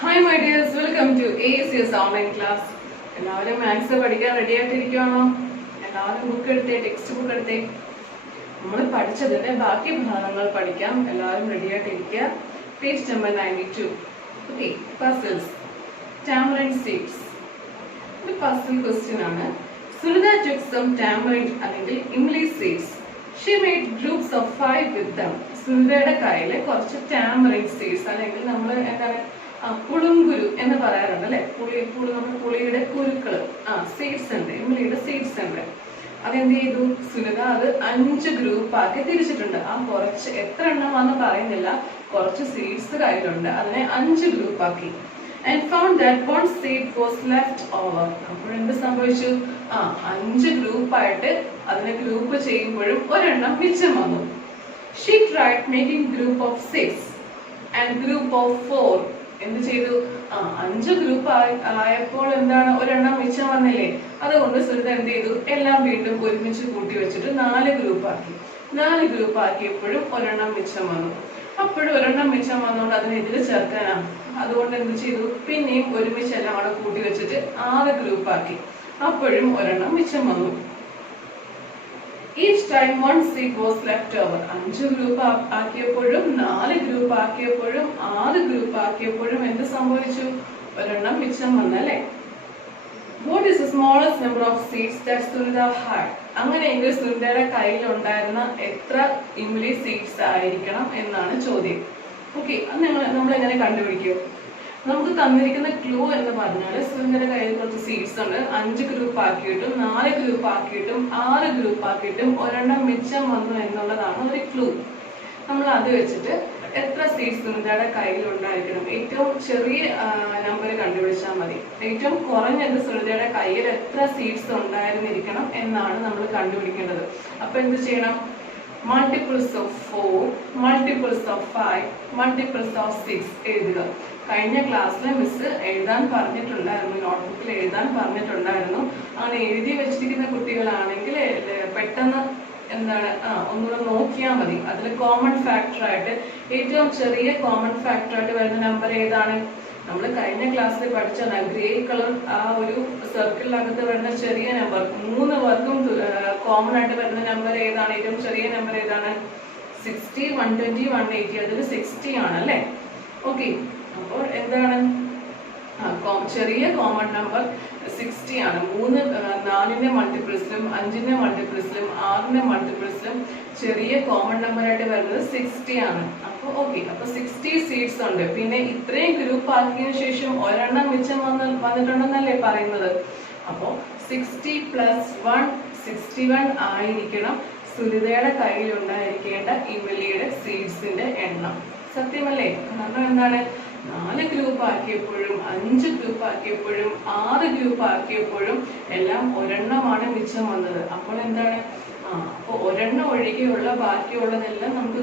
Hi my dears, welcome to ACS online class. എല്ലാവരും maths പഠിക്കാൻ ready ആയിട്ടിരിക്കുകയാണോ? എല്ലാവരും book എടുത്തേ, ടെക്സ്റ്റ് ബുക്ക് എടുത്തേ. നമ്മൾ പഠിച്ചതിന്റെ ബാക്കി ഭാഗങ്ങൾ പഠിക്കാം. എല്ലാവരും റെഡി ആയിട്ടിരിക്കുക. Page number 92. Okay, puzzles. Tamarind seeds. ഇത് puzzle question ആണ്. Sunita took some tamarind അല്ലെങ്കിൽ imli seeds. She made groups of 5 with them. സുനിതയുടെ കയ്യിൽ കുറച്ച് tamarind seeds അല്ലെങ്കിൽ നമ്മൾ എന്താണ് പുളുങ്കുരു എന്ന് പറയാറുണ്ട് അല്ലെ. പുളിയുടെ കുരുക്കള് സീഡ്സ് ഉണ്ട്, ഇമ്ലിയുടെ സീഡ്സ് ഉണ്ട്. അതെന്ത് ചെയ്തു? സുനിത അത് 5 ഗ്രൂപ്പ് ആക്കി തിരിച്ചിട്ടുണ്ട്. കുറച്ച് എത്ര എണ്ണമാണെന്ന് പറയുന്നില്ല, കുറച്ച് സീഡ്സ് കയ്യിലുണ്ട്, അതിനെ 5 ഗ്രൂപ്പ് ആക്കി. And found that one seed was left over. അപ്പോൾ എന്ത് സംഭവിച്ചു? 5 ഗ്രൂപ്പ് ആയിട്ട് അതിനെ ഗ്രൂപ്പ് ചെയ്യുമ്പോഴും ഒരെണ്ണം മിച്ചം വന്നു. She tried making group of 6 and group of 4. എന്ത് ചെയ്തു? 5 ഗ്രൂപ്പ് ആയപ്പോൾ എന്താണ്, ഒരെണ്ണം മിച്ചം വന്നില്ലേ? അതുകൊണ്ട് സുനിത എന്ത് ചെയ്തു? എല്ലാം വീണ്ടും ഒരുമിച്ച് കൂട്ടി വെച്ചിട്ട് 4 ഗ്രൂപ്പ് ആക്കി. 4 ഗ്രൂപ്പ് ആക്കിയപ്പോഴും ഒരെണ്ണം മിച്ചം വന്നു. അപ്പോഴും ഒരെണ്ണം മിച്ചം വന്നുകൊണ്ട് അതിനെതിരെ ചേർക്കാനാണ്. അതുകൊണ്ട് എന്ത് ചെയ്തു? പിന്നെയും ഒരുമിച്ച് എല്ലാം അവിടെ കൂട്ടി വെച്ചിട്ട് 6 ഗ്രൂപ്പ് ആക്കി. അപ്പോഴും ഒരെണ്ണം മിച്ചം വന്നു. Each time one seed was left over. 5 group ആക്കിയപ്പോഴും 4 ഗ്രൂപ്പ് ആക്കിയപ്പോഴും 6 ഗ്രൂപ്പ് ആക്കിയപ്പോഴും എന്ത് സംഭവിച്ചു? ഒരെണ്ണം മിച്ചം വന്നല്ലേ? What is the smallest number of seeds that Sunita had? അങ്ങനെയെങ്കിൽ സുനിതയുടെ കയ്യിൽ ഉണ്ടായിരുന്ന എത്ര ഇംലി സീഡ്സ് ആയിരിക്കണം എന്നാണ് ചോദ്യം. ഓക്കെ, അത് നമ്മൾ എങ്ങനെ കണ്ടുപിടിക്കും? നമുക്ക് തന്നിരിക്കുന്ന ക്ലൂ എന്ന് പറഞ്ഞാൽ സുനിതയുടെ കയ്യിൽ കുറച്ച് സീഡ്സ് ഉണ്ട്. 5 ഗ്രൂപ്പ് ആക്കിയിട്ടും 4 ഗ്രൂപ്പ് ആക്കിയിട്ടും 6 ഗ്രൂപ്പ് ആക്കിയിട്ടും ഒരെണ്ണം മിച്ചം വന്നു എന്നുള്ളതാണ് ഒരു ക്ലൂ. നമ്മൾ അത് വെച്ചിട്ട് എത്ര സീഡ്സ് സുനിതയുടെ കയ്യിൽ ഉണ്ടായിരിക്കണം, ഏറ്റവും ചെറിയ നമ്പർ കണ്ടുപിടിച്ചാൽ മതി. ഏറ്റവും കുറഞ്ഞത് സുനിതയുടെ കയ്യിൽ എത്ര സീഡ്സ് ഉണ്ടായിരുന്നിരിക്കണം എന്നാണ് നമ്മൾ കണ്ടുപിടിക്കേണ്ടത്. അപ്പൊ എന്ത് ചെയ്യണം? Multiples of 4, multiples of 5, multiples of 6 എഴുതുക. കഴിഞ്ഞ ക്ലാസ്സിൽ മിസ് എഴുതാൻ പറഞ്ഞിട്ടുണ്ടായിരുന്നു, നോട്ട്ബുക്കിൽ എഴുതാൻ പറഞ്ഞിട്ടുണ്ടായിരുന്നു. അങ്ങനെ എഴുതി വെച്ചിരിക്കുന്ന കുട്ടികളാണെങ്കിൽ പെട്ടെന്ന് എന്താണ് ഒന്നുകൂടെ നോക്കിയാൽ മതി. അതിൽ കോമൺ ഫാക്ടർ ആയിട്ട് ഏറ്റവും ചെറിയ കോമൺ ഫാക്ടർ ആയിട്ട് വരുന്ന നമ്പർ ഏതാണ്? നമ്മൾ കഴിഞ്ഞ ക്ലാസ്സിൽ പഠിച്ചാണ് ഗ്രേ കളർ ഒരു സർക്കിളിനകത്ത് വരുന്ന ചെറിയ നമ്പർ 3 പേർക്കും കോമൺ ആയിട്ട് വരുന്ന നമ്പർ ഏതാണ്? ഏറ്റവും ചെറിയ നമ്പർ ഏതാണ്? 60, 120, 180. അതിൽ 60 ആണ് അല്ലേ? ഓക്കെ, അപ്പോൾ എന്താണ് ചെറിയ കോമൺ നമ്പർ 60 ആണ്. 4ന്റെ മൾട്ടിപ്പിൾസിലും 5ന്റെ മൾട്ടിപ്പിൾസിലും 6ന്റെ മൾട്ടിപ്പിൾസിലും ചെറിയ കോമൺ നമ്പർ ആയിട്ട് വരുന്നത് 60 ആണ്. അപ്പോൾ ഓക്കെ, അപ്പൊ 60 സീഡ്സ് ഉണ്ട്. പിന്നെ ഇത്രയും ഗ്രൂപ്പ് ആക്കിയതിനു ശേഷം ഒരെണ്ണം മിച്ചം വന്നിട്ടുണ്ടെന്നല്ലേ പറയുന്നത്. അപ്പോൾ 60 + 1 61 ആയിരിക്കണം സുനിതയുടെ കയ്യിൽ ഉണ്ടായിരിക്കേണ്ട ഇംലിയുടെ സീഡ്സിന്റെ എണ്ണം. സത്യമല്ലേ? കാരണം എന്താണ്, 4 ഗ്രൂപ്പ് ആക്കിയപ്പോഴും 5 ഗ്രൂപ്പ് ആക്കിയപ്പോഴും 6 ഗ്രൂപ്പ് ആക്കിയപ്പോഴും എല്ലാം ഒരെണ്ണമാണ് മിച്ചം വന്നത്. അപ്പോൾ എന്താണ്, അപ്പോൾ ഒരെണ്ണം ഒഴികെയുള്ള ബാക്കിയുള്ളതെല്ലാം നമുക്ക്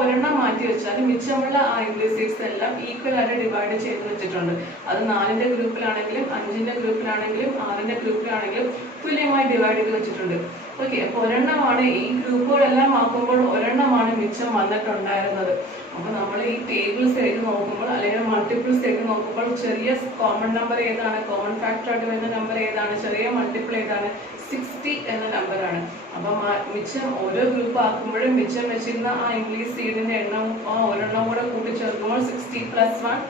ഒരെണ്ണം മാറ്റി വെച്ചാൽ മിച്ചമുള്ള ഇംലി സീഡ്സ് എല്ലാം ഈക്വൽ ആയിട്ട് ഡിവൈഡ് ചെയ്ത് വെച്ചിട്ടുണ്ട്. അത് 4ന്റെ ഗ്രൂപ്പിലാണെങ്കിലും 5ന്റെ ഗ്രൂപ്പിലാണെങ്കിലും 6ന്റെ ഗ്രൂപ്പിലാണെങ്കിലും തുല്യമായി ഡിവൈഡ് ചെയ്ത് വെച്ചിട്ടുണ്ട്. ഓക്കെ, അപ്പൊ ഒരെണ്ണമാണ് ഈ ഗ്രൂപ്പുകളെല്ലാം ആക്കുമ്പോൾ ഒരെണ്ണമാണ് മിച്ചം വന്നിട്ടുണ്ടായിരുന്നത്. അപ്പൊ നമ്മൾ ഈ ടേബിൾസ് എഴുതി നോക്കുമ്പോൾ അല്ലെങ്കിൽ മൾട്ടിപ്പിൾസ് എഴുതി നോക്കുമ്പോൾ ചെറിയ കോമൺ നമ്പർ ഏതാണ്? കോമൺ ഫാക്ടർ ആയിട്ട് വരുന്ന നമ്പർ ഏതാണ്? ചെറിയ മൾട്ടിപ്പിൾ ഏതാണ്? 60 എന്ന നമ്പറാണ്. അപ്പൊ മിച്ചം ഓരോ ഗ്രൂപ്പ് ആക്കുമ്പോഴും മിച്ചം വെച്ചിരുന്ന ഇംഗ്ലീഷ് സീഡിന്റെ എണ്ണം ഒരെണ്ണം കൂടെ കൂട്ടിച്ചേർക്കുമ്പോൾ 60 + 1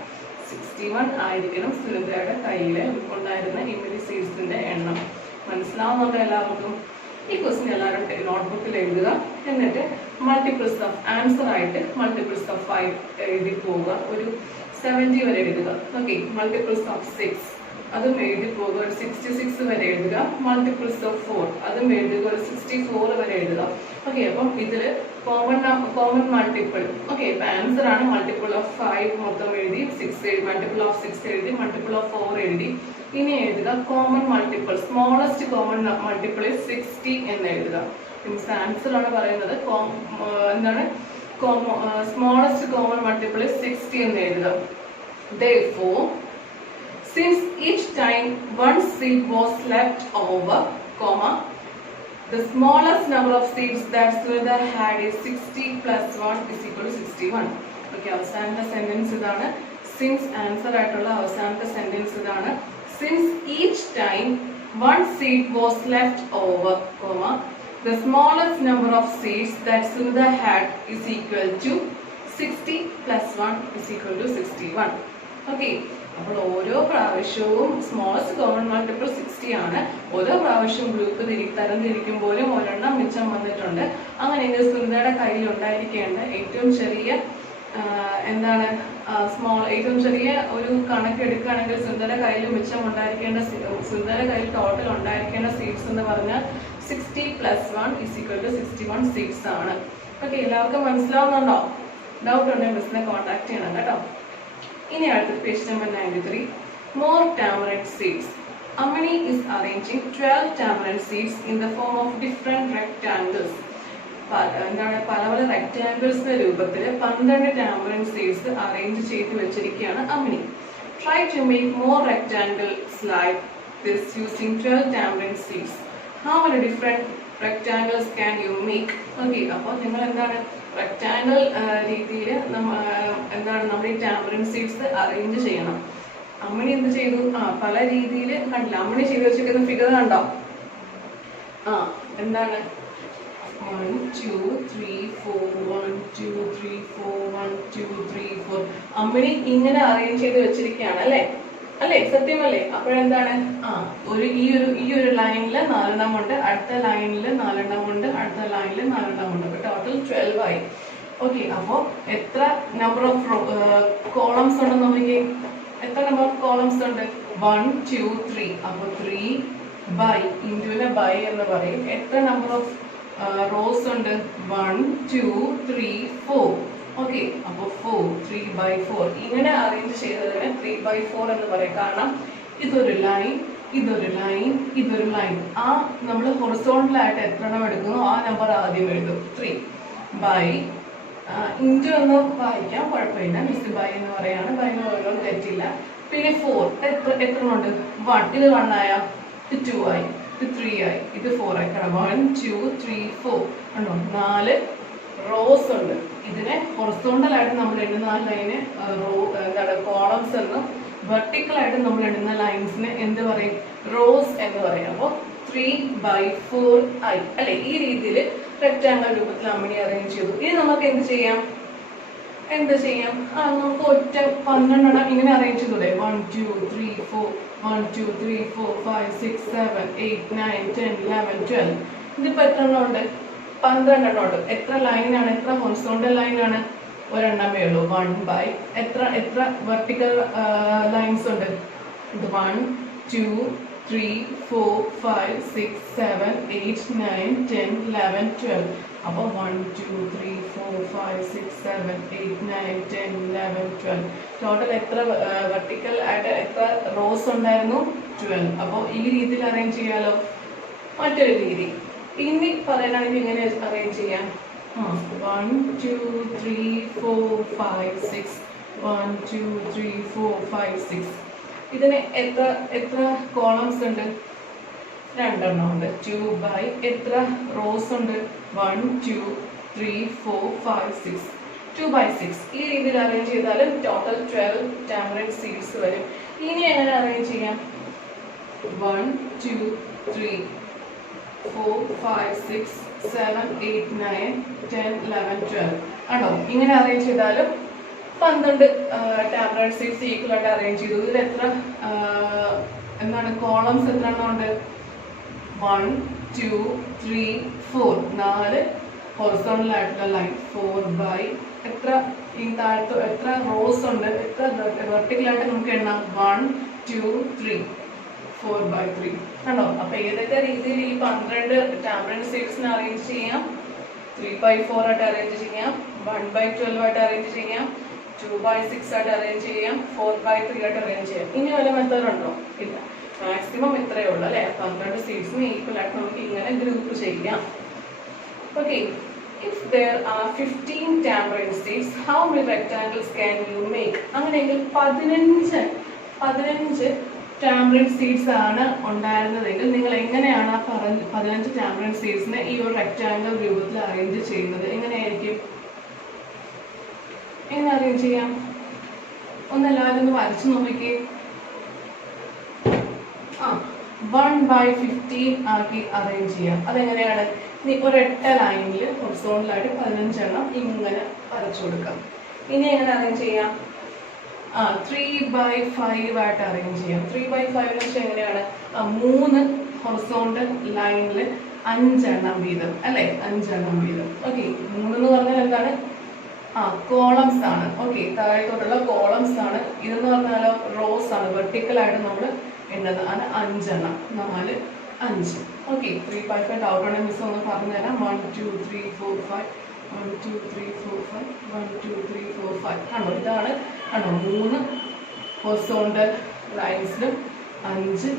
61 ആയിരിക്കണം സുനിതയുടെ കയ്യിൽ ഉണ്ടായിരുന്ന ഇംഗ്ലീഷ് സീഡ്സിന്റെ എണ്ണം. മനസ്സിലാവുന്നുണ്ടോ എല്ലാവർക്കും? ഈ ക്വസ്റ്റ്യൻ എല്ലാവരും നോട്ട്ബുക്കിൽ എഴുതുക. എന്നിട്ട് മൾട്ടിപ്പിൾസ് ഓഫ് ആൻസർ ആയിട്ട് മൾട്ടിപ്പിൾസ് ഓഫ് 5 എഴുതി പോവുക. ഒരു 70 വരെ എഴുതുക. ഓക്കെ, മൾട്ടിപ്പിൾസ് ഓഫ് 6 അതും എഴുതി പോകുക. ഒരു 66 വരെ എഴുതുക. മൾട്ടിപ്പിൾസ് ഓഫ് 4 അതും എഴുതുക. ഒരു 64 വരെ എഴുതുക. ഓക്കെ, അപ്പം ഇതിൽ കോമൺ മൾട്ടിപ്പിൾ. ഓക്കെ, ഇപ്പൊ ആൻസർ ആണ് മൾട്ടിപ്പിൾ ഓഫ് 5 മൊത്തം എഴുതി, 6 മൾട്ടിപ്പിൾ ഓഫ് 6 എഴുതി, മൾട്ടിപ്പിൾ ഓഫ് 4 എഴുതി. ഇനി എഴുതുക common multiple. Smallest common multiple 60 എന്ന് എഴുതുക. മീൻസ് ആൻസർ ആണ് പറയുന്നത്. എന്താണ് സ്മോളസ്റ്റ് കോമൺ മൾട്ടിപ്പിൾ 60 എന്ന് എഴുതുക. Therefore, since each time one seed was left over, the smallest number of seeds that Sunita had is 60 + 1 = 61. Okay, അവസാനത്തെ സെന്റൻസ് ഇതാണ്. സിൻസ് ആൻസർ ആയിട്ടുള്ള അവസാനത്തെ സെന്റൻസ് ഇതാണ്. Since each time one seed was left over, the smallest number of seeds that Sundar had is equal to 60 plus 1 is equal to 61. Okay. അപ്പോൾ ഓരോ പ്രാവശ്യവും smallest common multiple 60 ആണ്. ഓരോ പ്രാവശ്യവും ഗ്രൂപ്പ് തരംതിരിക്കുമ്പോഴും ഒരെണ്ണം മിച്ചം വന്നിട്ടുണ്ട്. അങ്ങനെയെങ്കിൽ സുന്ദരയുടെ കയ്യിൽ ഉണ്ടായിരിക്കേണ്ട ഏറ്റവും ചെറിയ ഏറ്റവും ചെറിയ ഒരു കണക്ക് എടുക്കുകയാണെങ്കിൽ സുന്ദരയുടെ കയ്യിൽ മിച്ചം ഉണ്ടായിരിക്കേണ്ട സുന്ദരയുടെ കയ്യിൽ ടോട്ടൽ ഉണ്ടായിരിക്കേണ്ട സീഡ്സ് എന്ന് പറഞ്ഞാൽ 60 plus 1 is equal to 61 seeds ആണ്. ഓക്കെ, എല്ലാവർക്കും മനസ്സിലാവുന്നുണ്ടോ? ഡൗട്ട് ഉണ്ടെങ്കിൽ മിസ്സിനെ കോൺടാക്ട് ചെയ്യണം കേട്ടോ. ഇനി അടുത്ത page number 93. More tamarind seeds. Amini is arranging 12 tamarind seeds in the form of different rectangles. പല പല റെക്ടാങ്കിൾസിന്റെ രൂപത്തിൽ 12 tamarind seeds അറേഞ്ച് ചെയ്ത് വെച്ചിരിക്കുകയാണ് Ammini. Try to make more rectangles like this using 12 tamarind seeds. How many different rectangles can you make? Okay, അപ്പോൾ നിങ്ങൾ എന്താണ് rectangle രീതിയിൽ നമ്മൾ ഈ ടാമറിൻ സീഡ്സ് അറേഞ്ച് ചെയ്യണം. അമ്മിണി എന്ത് ചെയ്തു? പല രീതിയിൽ കണ്ടില്ല, അമ്മിണി ചെയ്ത് വെച്ചിരിക്കുന്ന ഫിഗർ കണ്ടോ? എന്താണ് 1 2 3 4 1 2 3 4 1 2 3 4 അമ്മിണി ഇങ്ങനെ അറേഞ്ച് ചെയ്ത് വെച്ചിരിക്കുകയാണ് അല്ലേ? അല്ലേ, സത്യമല്ലേ? അപ്പോഴെന്താണ് ഈ ഒരു ലൈനിൽ 4 എണ്ണം ഉണ്ട്, അടുത്ത ലൈനിൽ 4 എണ്ണം ഉണ്ട്, അടുത്ത ലൈനിൽ 4 എണ്ണം ഉണ്ട്. അപ്പൊ ടോട്ടൽ 12 ആയി. ഓക്കെ, അപ്പോ എത്ര നമ്പർ ഓഫ് കോളംസ് ഉണ്ടെന്ന് നോക്കിക്കേ. എത്ര നമ്പർ ഓഫ് കോളംസ് ഉണ്ട്? 1 2 3. അപ്പൊ 3 ബൈ ഇൻറ്റുവിനെ ബൈ എന്ന് പറയും. എത്ര നമ്പർ ഓഫ് റോസ് ഉണ്ട്? 1 2 3 4. ഓക്കെ, അപ്പോൾ 4 3 by 4 ഇങ്ങനെ അറേഞ്ച് ചെയ്തതിന് 3 by 4 എന്ന് പറയും. കാരണം ഇതൊരു ലൈൻ, ഇതൊരു ലൈൻ, ഇതൊരു ലൈൻ. നമ്മൾ ഹൊറിസോണ്ടൽ ആയിട്ട് എത്ര എണ്ണം എടുക്കുന്നു ആ നമ്പർ ആദ്യം എഴുതും. 3 ബൈ ഇൻറ്റു എന്ന് വായിക്കാം, കുഴപ്പമില്ല. മിസ് ബൈ എന്ന് പറയാണ്, ബൈ എന്ന് പറയുന്നത് തെറ്റില്ല. പിന്നെ 4 എത്ര ഉണ്ട്? 1. ഇത് 1 ആയ, ഇത് 2 ആയി, ഇത് 3 ആയി, ഇത് 4 ആയി. കാരണം 1 2 3 4 ഉണ്ടോ? 4 റോസ് ഉണ്ട്. ഇതിനെ ഹൊറിസോണ്ടൽ ആയിട്ട് നമ്മൾ എണ്ണുന്ന ആ ലൈന് കോളംസ് എന്നും വെർട്ടിക്കൽ ആയിട്ട് നമ്മൾ എണ്ണുന്ന ലൈൻസിന് എന്ത് പറയും? റോസ് എന്ന് പറയും. അപ്പോൾ 3 by 4 ആയി അല്ലെ? ഈ രീതിയിൽ റെക്ടാങ്കിൾ രൂപത്തിൽ അമ്മിണി അറേഞ്ച് ചെയ്തു. ഇനി നമുക്ക് എന്ത് ചെയ്യാം? നമുക്ക് ഒറ്റ 12 എണ്ണം ഇങ്ങനെ അറേഞ്ച് ചെയ്തൂടെ? 1 2 3 4 1 2 3 4 5 6 7 8 9 10 11 12. ഇതിപ്പോ എത്ര എണ്ണം ഉണ്ട്? 12 എണ്ണം ഉണ്ട്. എത്ര ലൈനാണ്? എത്ര ഹൊറിസോണ്ടൽ ലൈനാണ്? ഒരെണ്ണമേ ഉള്ളൂ. 1 by എത്ര വെർട്ടിക്കൽ ലൈൻസ് ഉണ്ട്? ഇത് 1 2 3 4 5 6 7 8 9 10 11 12. അപ്പോൾ 1 2 3 4 5 6 7 8 9 10 11 12. ടോട്ടൽ എത്ര വെർട്ടിക്കൽ ആയിട്ട് എത്ര റോസ് ഉണ്ടായിരുന്നു? 12. അപ്പോൾ ഈ രീതിയിൽ അറേഞ്ച് ചെയ്യാലോ. മറ്റൊരു രീതി ഇനി പറയാനാണെങ്കിൽ എങ്ങനെ അറേഞ്ച് ചെയ്യാം? 1 2 3 4 5 6 1 2 3 4 5 6. ഇതിന് എത്ര കോളംസ് ഉണ്ട്? 2 എണ്ണം ഉണ്ട്. 2 by എത്ര റോസ് ഉണ്ട്? 1 2 3 4 5 6 2 by 6. ഈ രീതിയിൽ അറേഞ്ച് ചെയ്താലും ടോട്ടൽ 12 ടാമറിൻ സീഡ്സ് വരും. ഇനി എങ്ങനെ അറേഞ്ച് ചെയ്യാം? 1 2 3 4 5 6 7 8 9 10 11 12 ആണോ? ഇങ്ങനെ അറേഞ്ച് ചെയ്താലും 12 ടാമറിൻ സീഡ്സ് ഈക്വൽ ആയിട്ട് അറേഞ്ച് ചെയ്തു. ഇതിൽ എത്ര കോളംസ് എത്ര എണ്ണം ഉണ്ട്? 1 2 3 4. 4 ഹൊറിസോണ്ടൽ ആയിട്ടുള്ള ലൈൻ. 4 by എത്ര ഈ താഴത്ത് എത്ര റോസ് ഉണ്ട്? എത്ര വെർട്ടിക്കൽ ആയിട്ട് നമുക്ക് എണ്ണാം? 1 2 3 4 by 3 ആണോ? അപ്പൊ ഏതൊക്കെ രീതിയിൽ ഈ 12 ടാമറിൻ സീഡ്സിനെ അറേഞ്ച് ചെയ്യാം? 3 by 4 ആയിട്ട് അറേഞ്ച് ചെയ്യാം, 1 by 12 ആയിട്ട് അറേഞ്ച് ചെയ്യാം, 2 by 6 ആയിട്ട് അറേഞ്ച് ചെയ്യാം, 4 by 3 ആയിട്ട് അറേഞ്ച് ചെയ്യാം. ഇനി വല്ല മെത്തേഡ് ഉണ്ടോ? ഇല്ല. മാക്സിമം ഇത്രയേ ഉള്ളൂ അല്ലെ? 12 സീഡ്സിന് ഈക്വൽ ആയിട്ട് നമുക്ക് ഇങ്ങനെ ഗ്രൂപ്പ് ചെയ്യാം. Okay, if there are 15 tamarind seeds, how many rectangles can you make? അങ്ങനെയെങ്കിൽ 15 ടാമറിൻ സീഡ്സ് ആണ് ഉണ്ടായിരുന്നതെങ്കിൽ നിങ്ങൾ എങ്ങനെയാണ് ആ 15 ടാമറിൻ സീഡ്സിനെ ഈ ഒരു റെക്ടാങ്കിൾ രൂപത്തിൽ അറേഞ്ച് ചെയ്യുന്നത്? എങ്ങനെയായിരിക്കും? എങ്ങനെ അറേഞ്ച് ചെയ്യാം? ഒന്നെല്ലാവരും ഒന്ന് വരച്ചു നോക്കിക്കേ. 1/15 ആക്കി അറേഞ്ച് ചെയ്യാം. അതെങ്ങനെയാണ്? ഇനി ഒരൊറ്റ ലൈനിൽ ഹൊറിസോണ്ടലായിട്ട് 15 എണ്ണം ഇങ്ങനെ വരച്ചു കൊടുക്കാം. ഇനി എങ്ങനെ അറേഞ്ച് ചെയ്യാം? 3/5 ആയിട്ട് അറേഞ്ച് ചെയ്യാം. 3/5 എന്ന് വെച്ചാൽ എങ്ങനെയാണ്? 3 ഹൊറിസോണ്ടൽ ലൈനിൽ 5 എണ്ണം വീതം അല്ലേ? 5 എണ്ണം വീതം. ഓക്കെ, 3 എന്ന് പറഞ്ഞാൽ എന്താണ്? കോളംസ് ആണ്. ഓക്കെ, താഴത്തോട്ടുള്ള കോളംസ് ആണ്. ഇതെന്ന് പറഞ്ഞാലോ റോസ് ആണ്. വെർട്ടിക്കൽ ആയിട്ട് നമ്മൾ എണ്ണത് ആണ് 5 എണ്ണം. 4, 5. ഓക്കെ, 3/5 ഡൗട്ട് ഉണ്ടെങ്കിൽ മിസ് ഒന്ന് പറഞ്ഞു തരാം. 1 2 3 4 5 1 2 3 4 5 1 2 3 4 5 ആണോ? ഇതാണ് ആണോ 3 ഹൊറിസോണ്ടൽ ലൈൻസിലും 5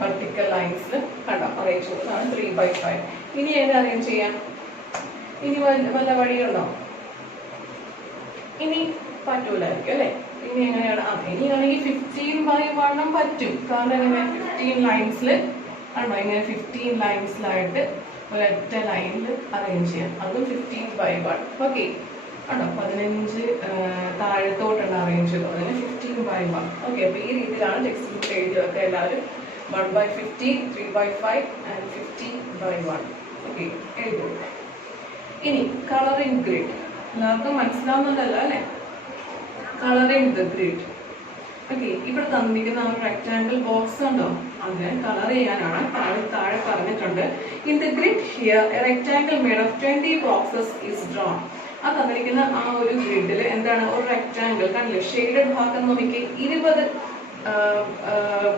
വെർട്ടിക്കൽ ലൈൻസിലും കണ്ടോ അറേഞ്ച് ചെയ്തതാണ് 3/5. ഇനി എങ്ങനെ അറേഞ്ച് ചെയ്യാം? ഇനി വല്ല വഴിയുണ്ടോ? ഇനി പറ്റൂലായിരിക്കും അല്ലേ? ഇനി എങ്ങനെയാണ്? ഇനിയാണെങ്കിൽ 15/1 പറ്റും. കാരണം എങ്ങനെ 15 ലൈൻസിൽ ആണോ ഇങ്ങനെ 15 ലൈൻസിലായിട്ട് ഒരൊറ്റ ലൈനിൽ അറേഞ്ച് ചെയ്യാം. അതും 15/1. ഓക്കെ ആണോ? 15 താഴത്തോട്ടാണ് അറേഞ്ച് ചെയ്തത്. അതിന് 15/1. ഓക്കെ, അപ്പൊ ഈ രീതിയിലാണ് ടെക്സ്റ്റ് ബുക്ക് എഴുതി വെക്കുക എല്ലാവരും. 1/15, 3/5 ആൻഡ് 15/1. ഓക്കെ, എഴുതി കൊടുക്കുക. ഇനി കളറിംഗ് ഗ്രിഡ് എല്ലാവർക്കും മനസ്സിലാവുന്നുണ്ടല്ലോ അല്ലേ? Colouring the grid. ഓക്കെ, ഇവിടെ തന്നിരിക്കുന്ന ഒരു റെക്ടാങ്കിൾ ബോക്സ് ഉണ്ടോ? അതിനെ കളർ ചെയ്യാനാണ് താഴെ പറഞ്ഞിട്ടുണ്ട്. In the grid here A rectangle made of 20 boxes is drawn. ആ തന്നിരിക്കുന്ന ആ ഒരു ഗ്രിഡിൽ എന്താണ്? ഒരു റെക്ടാങ്കിൾ കണ്ടില്ലേ? ഷെയ്ഡഡ് ഭാഗം നോക്കി 20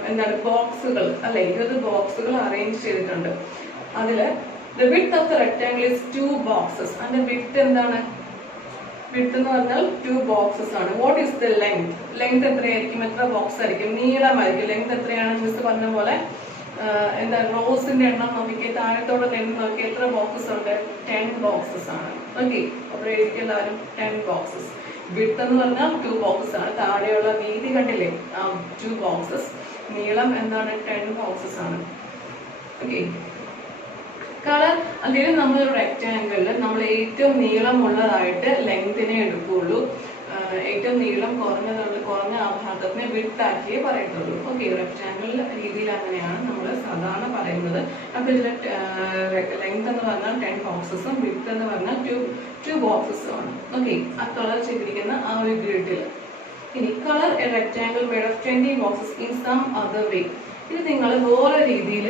എന്താണ് ബോക്സുകൾ അല്ലെ? 20 ബോക്സുകൾ അറേഞ്ച് ചെയ്തിട്ടുണ്ട്. അതില് the width of the rectangle is 2 boxes. അതിന്റെ width എന്താണ്? width എന്ന് പറഞ്ഞാൽ 2 boxes ആണ്. what is the length? length എത്രയായിരിക്കും? എത്ര ബോക്സ് ആയിരിക്കും? നീളമായിരിക്കും. length എത്രയാണ്? മിസ് പറഞ്ഞ പോലെ എന്താ റോസിന്റെ എണ്ണം നോക്കിക്കേ, താഴത്തോടെ എണ്ണം നോക്കി എത്ര ബോക്സസ് ഉണ്ട്? 10 ബോക്സസ് ആണ്. ഓക്കെ, അപ്പോൾ എഴുതി എല്ലാവരും 10 ബോക്സസ്. width എന്ന് പറഞ്ഞാൽ 2 ബോക്സസ് ആണ്. താഴെയുള്ള വീതി കണ്ടില്ലേ? 2 ബോക്സസ്. നീളം എന്താണ്? 10 ബോക്സസ് ആണ്. ഓക്കെ, കളർ അതിൽ നമ്മൾ റെക്റ്റാങ്കിളിൽ നമ്മൾ ഏറ്റവും നീളമുള്ളതായിട്ട് ലെങ്തിനെ എടുക്കുകയുള്ളൂ. ഏറ്റവും നീളം കുറഞ്ഞ ആ ഭാഗത്തിനെ വിഡ്ത്ത് ആക്കിയേ പറയത്തുള്ളൂ. ഓക്കെ, റെക്റ്റാങ്കിൾ രീതിയിൽ അങ്ങനെയാണ് നമ്മൾ സാധാരണ പറയുന്നത്. അപ്പോൾ ഇതിൽ ലെങ്ത് എന്ന് പറഞ്ഞാൽ 10 ബോക്സസും വിഡ്ത്ത് എന്ന് പറഞ്ഞാൽ 2 ബോക്സസും ആണ്. ഓക്കെ, ആ കളർ ചെയ്തിരിക്കുന്ന ആ ഒരു ഗ്രിഡിൽ. ഇനി colour a rectangle made of 20 boxes in some other way. ഇത് നിങ്ങൾ വേറെ രീതിയിൽ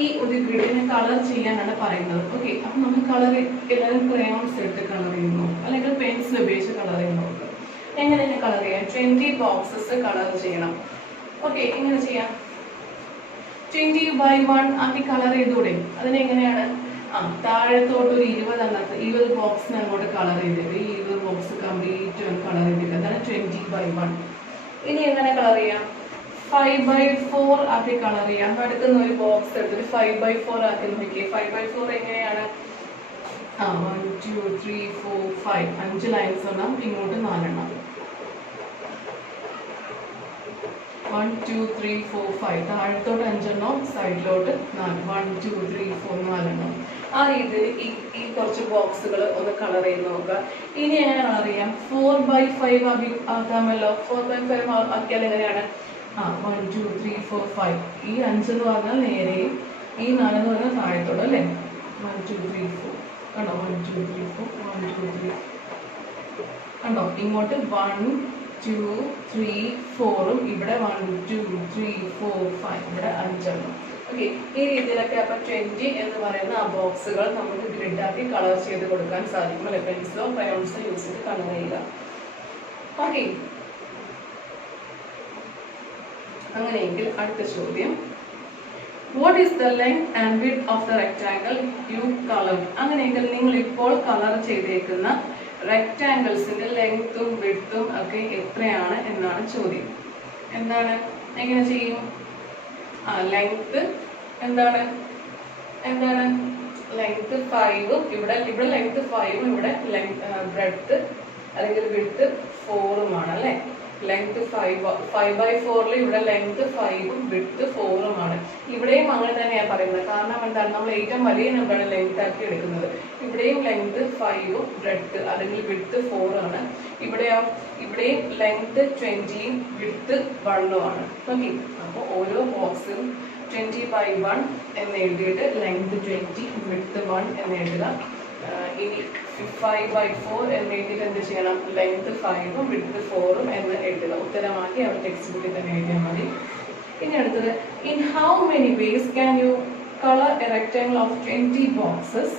ഈ ഒരു ഗ്രിഡിനെ കളർ ചെയ്യാനാണ് പറയുന്നത്. ഓക്കെ, അപ്പൊ നമ്മൾ കളർ എല്ലാവരും ക്രയോൺസ് എടുത്ത് കളർ ചെയ്യുന്നു, അല്ലെങ്കിൽ പെൻസിൽ ഉപയോഗിച്ച് കളർ ചെയ്യുന്നു. എങ്ങനെയാണ് കളർ ചെയ്യാം? 20 ബോക്സസ് കളർ ചെയ്യണം. ഓക്കെ, എങ്ങനെ ചെയ്യാം? 20/1 ആക്കി കളർ ചെയ്തൂടെ? അതിനെങ്ങനെയാണ്? താഴത്തോട്ട് ഒരു 20 ബോക്സിന് അങ്ങോട്ട് കളർ ചെയ്തിട്ട് ഈ 20 ബോക്സ് കംപ്ലീറ്റ് കളർ ചെയ്തിട്ട് അതാണ് 20/1. ഇനി എങ്ങനെ കളർ ചെയ്യാം? 5/4 ആക്കി കളർ ചെയ്യാം. അടുക്കുന്ന ഒരു ബോക്സ് എടുത്തിട്ട് 5/4 ആക്കി നോക്കിയേ. 5/4 എങ്ങനെയാണ്? 1 2 3 4 5 5 ലൈൻസ് എണ്ണം, ഇങ്ങോട്ട് 4 എണ്ണം. 1 2 3 4 5 താഴത്തോട്ട് 5 എണ്ണം, സൈഡിലോട്ട് 4. 1 2 3 4 4 എണ്ണം. ആ രീതിയിൽ ഈ കുറച്ച് ബോക്സുകൾ ഒന്ന് കളർ ചെയ്ത് നോക്കുക. ഇനി എങ്ങനെ കളർ ചെയ്യാം? 4/5 ആക്കാമല്ലോ. 4/5 ആക്കിയാൽ എങ്ങനെയാണ്? 1 2 3 4 5 ഈ 5 എന്ന് പറഞ്ഞാൽ നേരെയും, ഈ 4 എന്ന് പറഞ്ഞാൽ താഴത്തോട്ട് അല്ലേ? 1 2 3 4 കണ്ടോ? 1 2 3 4 1 2 3 കണ്ടോ? ഇങ്ങോട്ട് 1 2 3 4ഉം ഇവിടെ 1 2 3 4 5 ഇവിടെ 5 എണ്ണം. ഓക്കെ, ഈ രീതിയിലൊക്കെ അപ്പൊ 20 എന്ന് പറയുന്ന ആ ബോക്സുകൾ നമുക്ക് ഗ്രിഡാക്കി കളർ ചെയ്ത് കൊടുക്കാൻ സാധിക്കും അല്ലെ? പെൻസിലോ ക്രയോൺസോ യൂസ് ചെയ്ത് കളർ ചെയ്യുക. ഓക്കെ, അങ്ങനെയെങ്കിൽ അടുത്ത ചോദ്യം, what is the length and width of the rectangle you colour? അങ്ങനെയെങ്കിൽ നിങ്ങൾ ഇപ്പോൾ കളർ ചെയ്തേക്കുന്ന റെക്ടാങ്കിൾസിന്റെ ലെങ്ത്തും വിഡ്ത്തും ഒക്കെ എത്രയാണ് എന്നാണ് ചോദ്യം. എന്താണ്? എങ്ങനെ ചെയ്യും? ലെങ്ത് എന്താണ്? ലെങ്ത് 5ഉം ഇവിടെ ലെങ്ത് 5ഉം ഇവിടെ ബ്രെഡ്ത്ത് അല്ലെങ്കിൽ വിഡ്ത്ത് 4ഉമാണ് അല്ലേ? ലെങ്ത് 5/4 ഇവിടെ ലെങ്ത് 5ഉം വിഡ്ത്ത് 4ഉമാണ്. ഇവിടെയും അങ്ങനെ തന്നെയാണ് പറയുന്നത്. കാരണം എന്താണ്? നമ്മൾ ഏറ്റവും വലിയ നമ്പറാണ് ലെങ്ത് ആക്കി എടുക്കുന്നത്. ഇവിടെയും ലെങ്ത് 5ഉം ബ്രെഡ്ത്ത് അല്ലെങ്കിൽ വിഡ്ത്ത് 4 ആണ്. ഇവിടെ ലെങ്ത് 20 വിഡ്ത്ത് 1 ആണ്. ഓക്കെ, അപ്പോൾ ഓരോ ബോക്സിലും 20/1 എന്ന് എഴുതിയിട്ട് ലെങ്ത് 20 വിഡ്ത്ത് 1 എന്ന് എഴുതുക. ഇനി 5/4 എന്ന് എഴുതിയിട്ട് എന്ത് ചെയ്യണം? ലെങ്ത് 5ഉം വിഡ്ത്ത് 4ഉം എന്ന് എഴുതുക. ഉത്തരമാക്കി അവർ ടെക്സ്റ്റ് ബുക്കിൽ തന്നെ എഴുതിയാൽ മതി. ഇനി അടുത്തത്, in how many vase can you colour A rectangle of 20 boxes?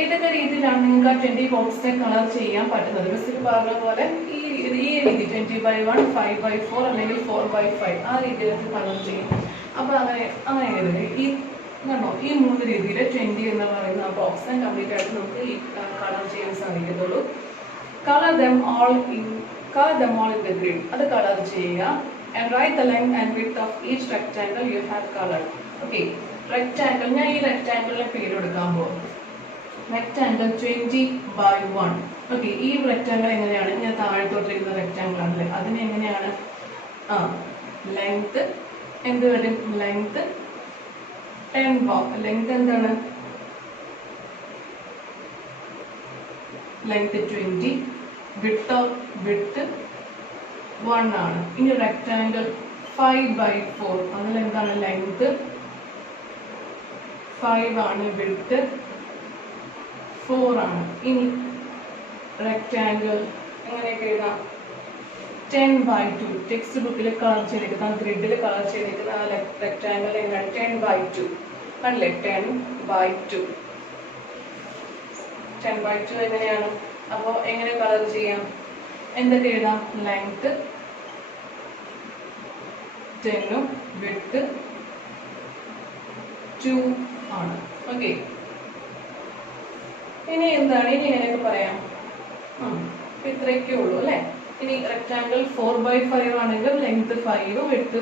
ഏതൊക്കെ രീതിയിലാണ് നിങ്ങൾക്ക് ആ 20 ബോക്സിനെ കളർ ചെയ്യാൻ പറ്റുന്നത്? മിസ്സിൽ പറഞ്ഞ പോലെ ഈ രീതി 20/1, 5/4 അല്ലെങ്കിൽ 4/5 ആ രീതിയിലൊക്കെ കളർ ചെയ്യും. അപ്പോൾ അങ്ങനെ എഴുതുക. ഈ കണ്ടോ, ഈ 3 രീതിയിൽ 20 എന്ന് പറയുന്ന ആ ബോക്സിനെ കംപ്ലീറ്റ് ആയിട്ട് നമുക്ക് ഈ കളർ ചെയ്യാൻ സാധിക്കത്തുള്ളൂ. Colour them all in the grid. അത് കളർ ചെയ്യുക. And write the length and width of each rectangle you have colored. Okay, rectangle, ഞാൻ ഈ റെക്ടാങ്കിളിനെ പേര് കൊടുക്കാൻ പോകും. റെക്ടാങ്കിൾ 20/1. ഓക്കെ, ഈ റെക്ടാങ്കിൾ എങ്ങനെയാണ്? ഞാൻ താഴത്തോട്ടിരിക്കുന്ന റെക്ടാങ്കിൾ ആണല്ലേ, അതിന് എങ്ങനെയാണ്? ലെങ്ത് എന്ത് വരും? ലെങ്ത് 10 ലെങ്ത് എന്താണ്? ലെങ്ത് 20, വിഡ്ത്ത് 1 ആണ്. ഇനി റെക്ടാങ്കിൾ 5/4, അതിൽ എന്താണ്? ലെങ്ത് 5 ആണ്, വിഡ്ത്ത് 4 ആണ്. ഇനി റെക്ടാങ്കിൾ എങ്ങനെയൊക്കെ എഴുതാം? 10/2. ടെക്സ്റ്റ് ബുക്കിൽ കളർ ചെയ്തിരിക്കുന്ന, ഗ്രിഡിൽ കളർ ചെയ്തിരിക്കുന്ന ആ റെക്ടാങ്കിൾ എങ്ങനെയാണ്? 10/2 അല്ലേ? 10/2 എങ്ങനെയാണ്? അപ്പോൾ എങ്ങനെ കളർ ചെയ്യാം? എന്തൊക്കെ എഴുതാം? ലെങ്ത് 10ഉം വിഡ്ത്ത് 2 ആണ്. ഓക്കെ, ഇനി എന്താണ്? ഇനി എങ്ങനെയൊക്കെ പറയാം? ഇത്രയൊക്കെ ഉള്ളൂ അല്ലേ? ഇനി റെക്ടാങ്കിൾ 4/5 ആണെങ്കിൽ ലെങ്ത് 5ഉം വിഡ്ത്ത്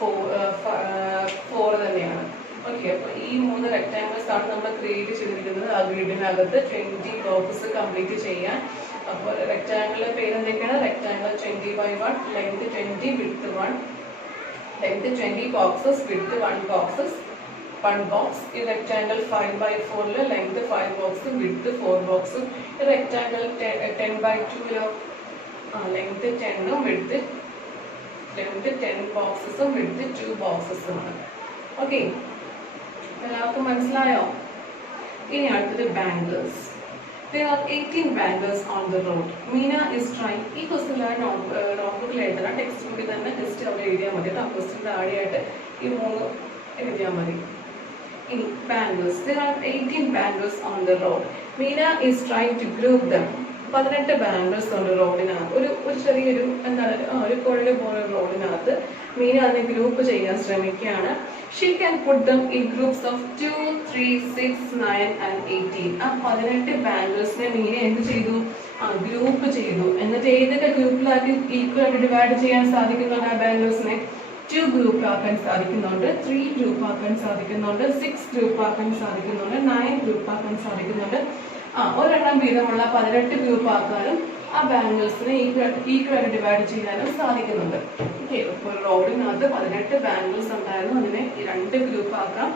4 തന്നെയാണ്. ഓക്കെ, അപ്പോൾ ഈ 3 റെക്ടാങ്കിൾസ് ആണ് നമ്മൾ ക്രിയേറ്റ് ചെയ്തിരിക്കുന്നത്. ആ ഗ്രിഡിനകത്ത് 20 ബോക്സ് കംപ്ലീറ്റ് ചെയ്യാൻ. അപ്പോൾ റെക്ടാങ്കിളിന്റെ പേര് എന്തൊക്കെയാണ്? Rectangle 20/1, length 20, width 1. Length 20 boxes, width 1 box. ഈ റെക്ടാങ്കിൾ 5/4 ലെങ്ത് 5 ബോക്സും വിഡ്ത്ത് 4 ബോക്സും. ഈ റെക്ടാങ്കിൾ 10/2 ലെങ്ത് 10ഉം വിഡ്ത്ത് 10 ബോക്സസും വിഡ്ത്ത് 2 ബോക്സസുമാണ്. ഓക്കെ, എല്ലാവർക്കും മനസ്സിലായോ? ഇനി അടുത്തത് bangles. There are 18 bangles on the road. Meena is trying. ഈ ക്വസ്റ്റ്യൻ നോട്ട്ബുക്കിൽ എഴുതണം. ടെക്സ്റ്റ് ബുക്കിൽ തന്നെ ജസ്റ്റ് അവിടെ എഴുതിയാൽ മതി. ആ ക്വസ്റ്റ്യൻ താഴെയായിട്ട് ഈ 3 എഴുതിയാൽ മതി. ഇനി bangles. There are 18 bangles on the road. Meena is trying to group them. 18 bangles ഉണ്ട് റോഡിനകത്ത്. ഒരു ചെറിയൊരു എന്താണ്, ഒരു കൊഴല് പോലെ റോഡിനകത്ത് മീന അതിനെ ഗ്രൂപ്പ് ചെയ്യാൻ ശ്രമിക്കുകയാണ്. She can put them in groups of 2, 3, 6, 9 and 18. ആ 18 ബാംഗിൾസിനെ മീന എന്ത് ചെയ്തു? ഗ്രൂപ്പ് ചെയ്തു. എന്നിട്ട് ഏതൊക്കെ ഗ്രൂപ്പിലാക്കി ഈക്വൽ ആയിട്ട് ഡിവൈഡ് ചെയ്യാൻ സാധിക്കുന്നുണ്ട്? ആ ബാംഗിൾസിനെ 2 ഗ്രൂപ്പ് ആക്കാൻ സാധിക്കുന്നുണ്ട്, 3 ഗ്രൂപ്പ് ആക്കാൻ സാധിക്കുന്നുണ്ട്, 6 ഗ്രൂപ്പ് ആക്കാൻ സാധിക്കുന്നുണ്ട്, 9 ഗ്രൂപ്പ് ആക്കാൻ സാധിക്കുന്നുണ്ട്. ഒരെണ്ണം വീതമുള്ള 18 ഗ്രൂപ്പ് ആക്കാനും ആ ബാംഗിൾസിനെ ഈക്വൽ ആയിട്ട് ഡിവൈഡ് ചെയ്യാനും സാധിക്കുന്നുണ്ട്. ഓക്കെ, ഇപ്പോൾ റോഡിനകത്ത് 18 ബാംഗിൾസ് ഉണ്ടായിരുന്നു. അതിനെ 2 ഗ്രൂപ്പ് ആക്കാം,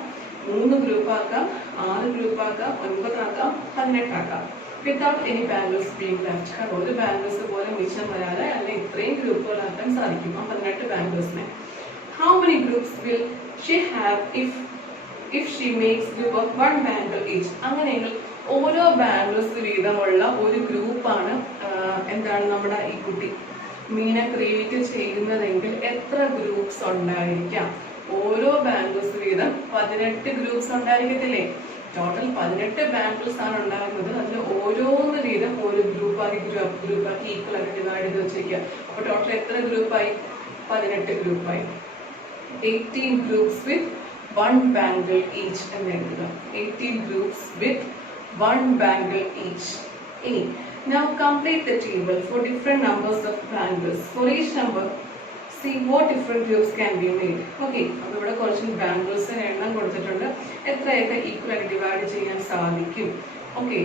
3 ഗ്രൂപ്പ് ആക്കാം, 6 ഗ്രൂപ്പ് ആക്കാം, 9 ആക്കാം, 18 ആക്കാം. Without any bangles being left. കാരണം ഒരു ബാംഗിൾസ് പോലെ മിച്ചം വരാതെ അല്ലെങ്കിൽ ഇത്രയും ഗ്രൂപ്പുകളാക്കാൻ സാധിക്കും ആ 18 ബാംഗിൾസിനെ. How many groups will she have if she makes group of 1 bangle each? അങ്ങനെയെങ്കിൽ ഓരോ ബാംഗിൾസ് വീതമുള്ള ഒരു ഗ്രൂപ്പാണ് എന്താണ് നമ്മുടെ ഈ കുട്ടി മീന ക്രിയേറ്റ് ചെയ്യുന്നതെങ്കിൽ എത്ര ഗ്രൂപ്പ്സ് ഉണ്ടായിരിക്കാം? ഓരോ ബാംഗിൾസ് വീതം 18 ഗ്രൂപ്പ്സ് ഉണ്ടായിരിക്കത്തില്ലേ? ടോട്ടൽ 18 ബാംഗിൾസ് ആണ് ഉണ്ടാകുന്നത്. അതിൽ ഓരോന്ന് വീതം ഒരു ഗ്രൂപ്പാക്കി ഈക്വൽ ആയിട്ട് ഡിവൈഡ് ചെയ്ത് വെച്ചിരിക്കുക. അപ്പോൾ ടോട്ടൽ എത്ര ഗ്രൂപ്പായി? 18 ഗ്രൂപ്പായി. 18 groups with 1 bangle each എന്ന് എഴുതുക. 18 groups with 1 bangle each. Now complete the table for different numbers of bangles. For each number, see what different groups can be made. Okay, അപ്പോൾ ഇവിടെ കുറച്ച് ബാംഗിൾസിന് എണ്ണം കൊടുത്തിട്ടുണ്ട്. എത്രയൊക്കെ ഈക്വൽ ആയിട്ട് ഡിവൈഡ് ചെയ്യാൻ സാധിക്കും? ഓക്കെ,